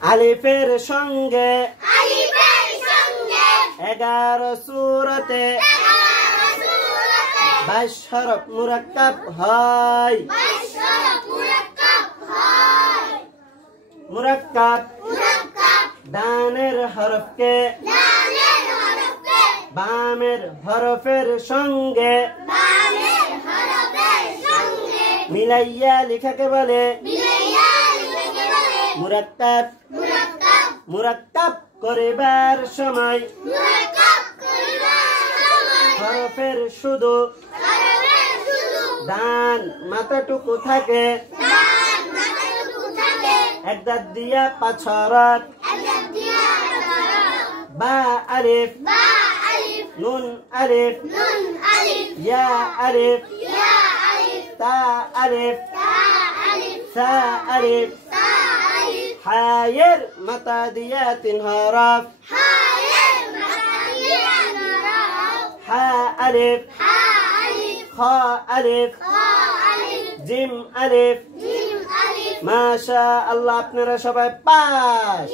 আলিফের সঙ্গে 11 সূরাতে 22 হরফ মুরাক্কাব হয়। মুরাক্কাব ডানের হরফকে বামের হরফের সঙ্গে মিলাইয়া লেখাকে বলে মুরাক্কাব। মুরাক্কাব করিবার সময় হরফের শুধু ডান মাথাটুকু থাকে, এক দাঁত দিয়া 5 হরফ। বা আলিফ নুন আলিফ ইয়া আলিফ তা আলিফ সা আলিফ হায়ের মাথা দিয়া 3 হরফ। হা আলিফ খ আলিফ জিম আলিফ। মাশাআল্লাহ, আপনারা সবাই পাস।